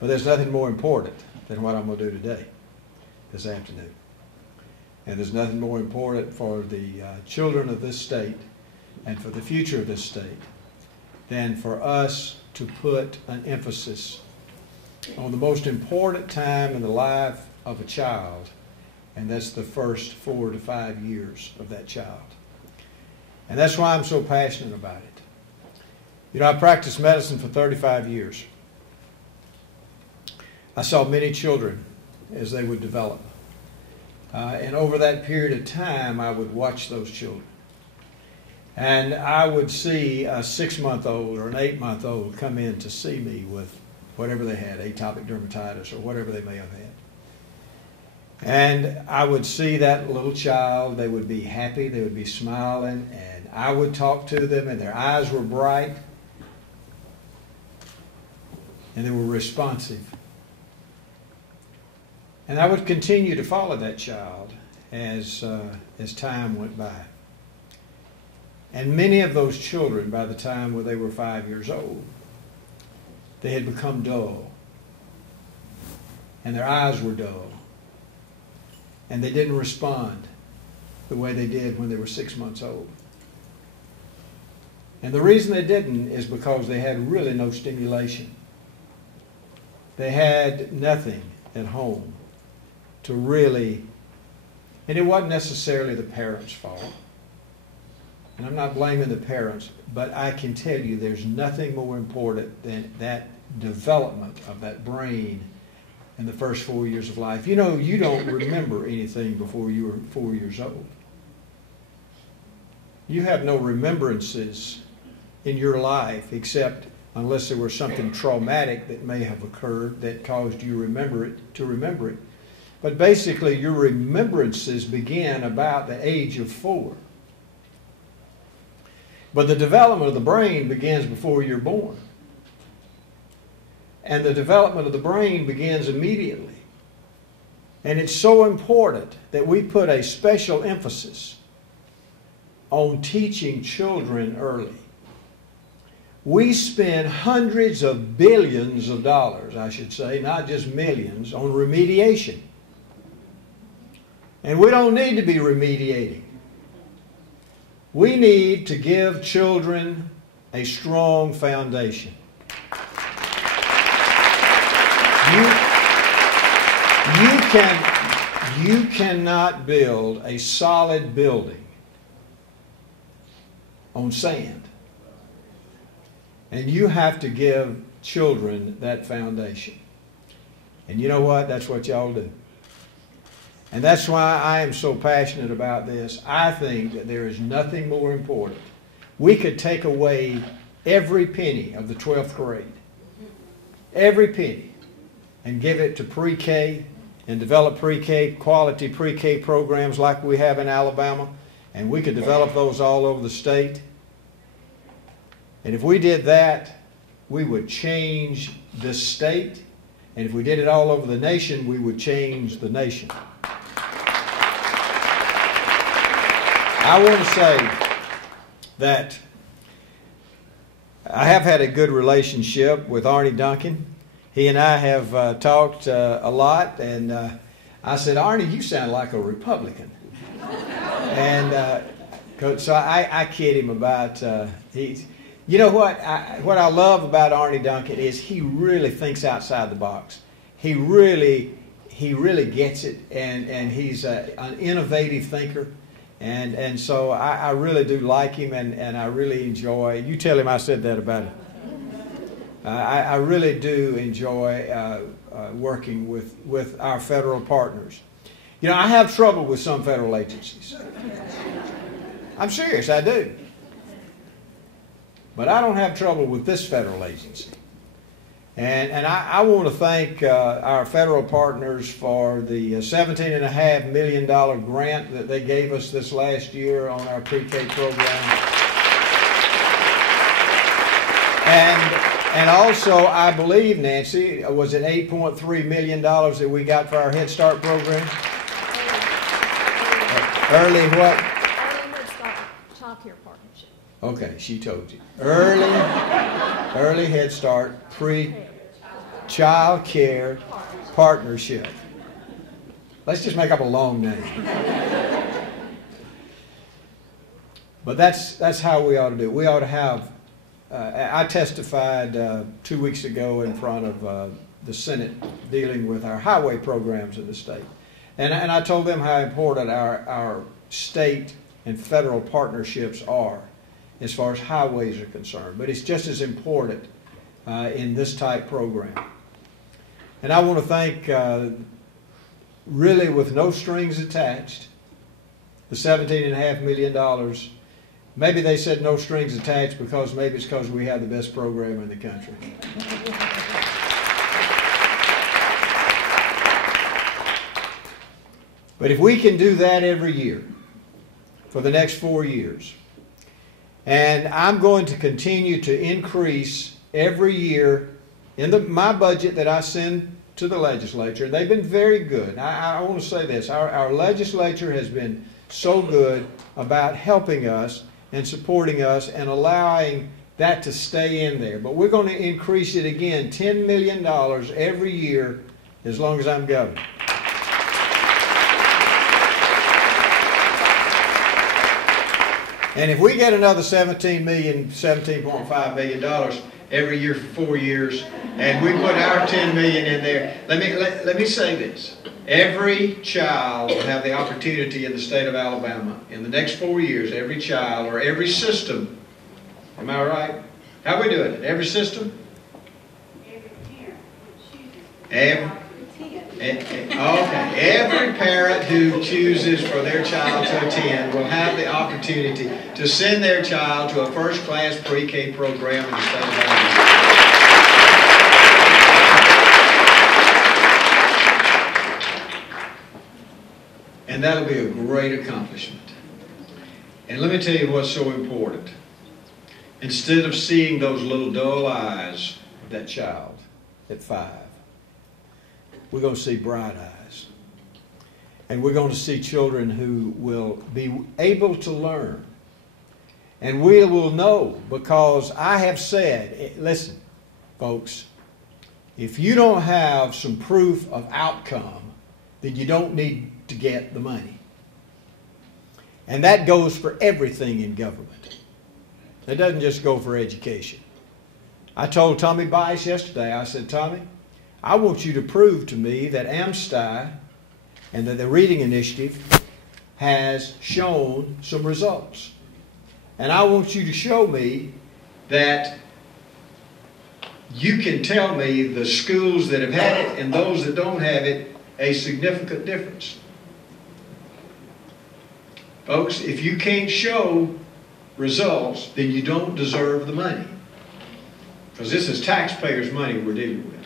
But there's nothing more important than what I'm going to do today, this afternoon. And there's nothing more important for the children of this state and for the future of this state than for us to put an emphasis on the most important time in the life of a child, and that's the first 4 to 5 years of that child. And that's why I'm so passionate about it. You know, I practiced medicine for 35 years. I saw many children as they would develop. And over that period of time, I would watch those children. And I would see a 6-month-old or an 8-month-old come in to see me with whatever they had, atopic dermatitis or whatever they may have had. And I would see that little child, they would be happy, they would be smiling, and I would talk to them, and their eyes were bright, and they were responsive. And I would continue to follow that child as time went by. And many of those children, by the time when they were 5 years old, they had become dull. And their eyes were dull. And they didn't respond the way they did when they were 6 months old. And the reason they didn't is because they had really no stimulation. They had nothing at home to really, and it wasn't necessarily the parents' fault. And I'm not blaming the parents, but I can tell you there's nothing more important than that development of that brain in the first 4 years of life. You know, you don't remember anything before you were 4 years old. You have no remembrances in your life except unless there was something traumatic that may have occurred that caused you to remember it. But basically, your remembrances begin about the age of 4. But the development of the brain begins before you're born. And the development of the brain begins immediately. And it's so important that we put a special emphasis on teaching children early. We spend hundreds of billions of dollars, I should say, not just millions, on remediation. And we don't need to be remediating. We need to give children a strong foundation. You cannot build a solid building on sand. And you have to give children that foundation. And you know what? That's what y'all do. And that's why I am so passionate about this. I think that there is nothing more important. We could take away every penny of the 12th grade, every penny, and give it to pre-K and develop pre-K, quality pre-K programs like we have in Alabama, and we could develop those all over the state. And if we did that, we would change this state, and if we did it all over the nation, we would change the nation. I want to say that I have had a good relationship with Arnie Duncan. He and I have talked a lot, and I said, Arnie, you sound like a Republican. And so I kid him about, you know what I love about Arnie Duncan is he really thinks outside the box. He really gets it, and he's an innovative thinker. And so I really do like him, and I really enjoy. You tell him I said that about him. I really do enjoy working with our federal partners. You know, I have trouble with some federal agencies. I'm serious, I do. But I don't have trouble with this federal agency. And I want to thank our federal partners for the $17.5 million grant that they gave us this last year on our pre-K program. And also, I believe, Nancy, was it $8.3 million that we got for our Head Start program? Early what? Early Head Start Child Care Partnership. Okay, she told you. Early Head Start Child Care Partnership. Let's just make up a long name. But that's how we ought to do it. We ought to have, I testified 2 weeks ago in front of the Senate dealing with our highway programs in the state. And I told them how important our state and federal partnerships are as far as highways are concerned. But it's just as important in this type program. And I want to thank, really with no strings attached, the $17.5 million. Maybe they said no strings attached because maybe it's because we have the best program in the country. But if we can do that every year for the next 4 years, and I'm going to continue to increase every year in my budget that I send to the legislature, they've been very good. I want to say this, our legislature has been so good about helping us and supporting us and allowing that to stay in there. But we're going to increase it again, $10 million every year as long as I'm governor. And if we get another $17.5 million every year for 4 years, and we put our $10 million in there, let me say this. Every child will have the opportunity in the state of Alabama in the next 4 years, every child or every system, am I right? How are we doing it? Every system? Every parent who chooses for their child to attend will have the opportunity to send their child to a first-class pre-K program in the state of Alabama. And that'll be a great accomplishment. And let me tell you what's so important. Instead of seeing those little dull eyes of that child at 5, we're going to see bright eyes. And we're going to see children who will be able to learn. And we will know, because I have said, listen, folks, if you don't have some proof of outcome, then you don't need to get the money. And that goes for everything in government. It doesn't just go for education. I told Tommy Bice yesterday, I said, Tommy, I want you to prove to me that AMSTI and that the Reading Initiative has shown some results. And I want you to show me that you can tell me the schools that have had it and those that don't have it, a significant difference. Folks, if you can't show results, then you don't deserve the money. Because this is taxpayers' money we're dealing with.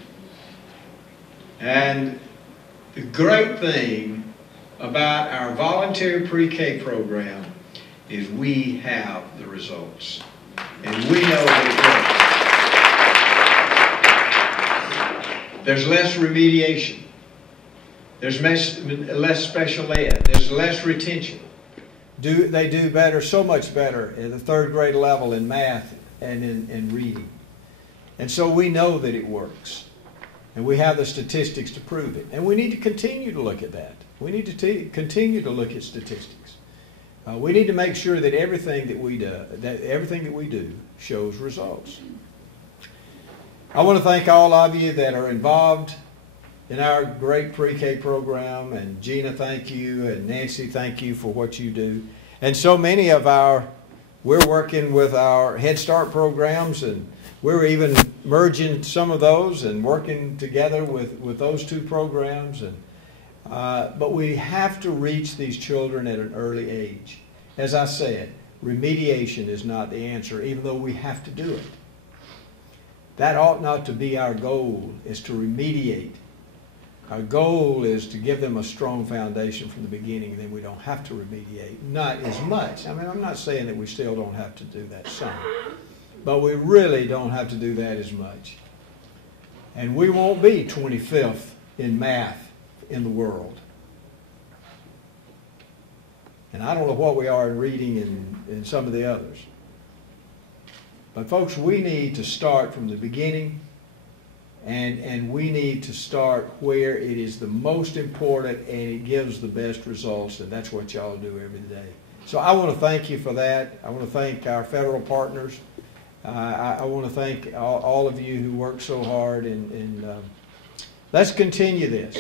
And the great thing about our voluntary pre-K program is we have the results. And we know that it works. There's less remediation. There's less special ed. There's less retention. They do better, so much better at the 3rd grade level in math and in reading. And so we know that it works. And we have the statistics to prove it. And we need to continue to look at that. We need to continue to look at statistics. We need to make sure that everything that we do shows results. I want to thank all of you that are involved in our great pre-K program. And Gina, thank you. And Nancy, thank you for what you do. And so many of we're working with our Head Start programs, and we're even merging some of those and working together with those 2 programs. But we have to reach these children at an early age. As I said, remediation is not the answer, even though we have to do it. That ought not to be our goal, is to remediate. Our goal is to give them a strong foundation from the beginning, then we don't have to remediate. Not as much. I mean, I'm not saying that we still don't have to do that some. But we really don't have to do that as much. And we won't be 25th in math in the world. And I don't know what we are in reading and some of the others. But folks, we need to start from the beginning And we need to start where it is the most important and it gives the best results, and that's what y'all do every day. So I want to thank you for that. I want to thank our federal partners. I want to thank all of you who work so hard, and let's continue this.